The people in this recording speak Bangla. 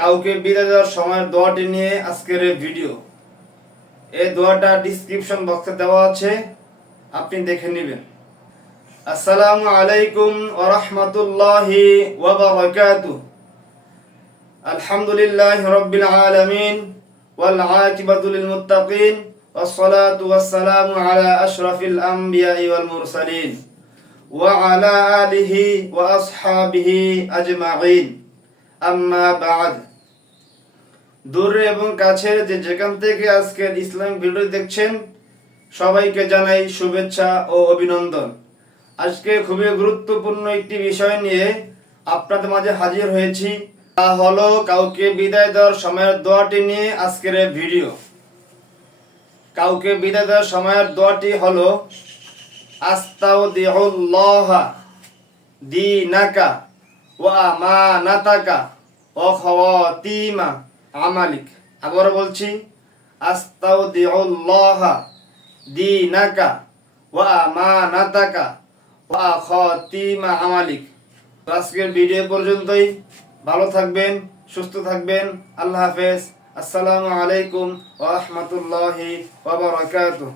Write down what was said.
কাউকে বিদায় দেওয়ার সময়ের দোয়াটি নিয়ে আজকের এই ভিডিও। এই দোয়াটা ডেসক্রিপশন বক্সে দেওয়া আছে, আপনি দেখে নেবেন। আসসালামু আলাইকুম ওয়া রাহমাতুল্লাহি ওয়া বারাকাতুহু। আলহামদুলিল্লাহি রাব্বিল আলামিন ওয়াল আকিবাতু লিল মুত্তাকিন ওয়াস সালাতু ওয়াস সালামু আলা আশরাফিল আমবিয়াই ওয়াল মুরসালিন ওয়া আলা আলিহি ওয়া আসহাবিহি আজমাইন। আম্মা বা'দ। দূরে এবং কাছে যে যেখান থেকে আজকের ইসলামিক ভিডিও দেখছেন, সবাইকে জানাই শুভেচ্ছা ও অভিনন্দন। আজকে খুবই গুরুত্বপূর্ণ একটি বিষয় নিয়ে আপনাদের মাঝে হাজির হয়েছি। তা হলো কাউকে বিদায় দেওয়ার সময়ের দোয়াটি নিয়ে আজকের এই ভিডিও। কাউকে বিদায় দেওয়ার সময়ের দোয়াটি হলো আস্তাউদিউল্লাহ দীনাকা ওয়া আমানাতাকা ওয়া খাওয়াতিমা আমালিক। আবার বলছি, আস্তাউদিউল্লাহ দীনাকা ওয়া আমানাতাকা ওয়া খাওয়াতিমা আমালিক। আজকের ভিডিও পর্যন্তই। ভালো থাকবেন, সুস্থ থাকবেন। আল্লাহ হাফেজ। আসসালামু আলাইকুম ওয়া রাহমাতুল্লাহি ওয়া বারাকাতুহু।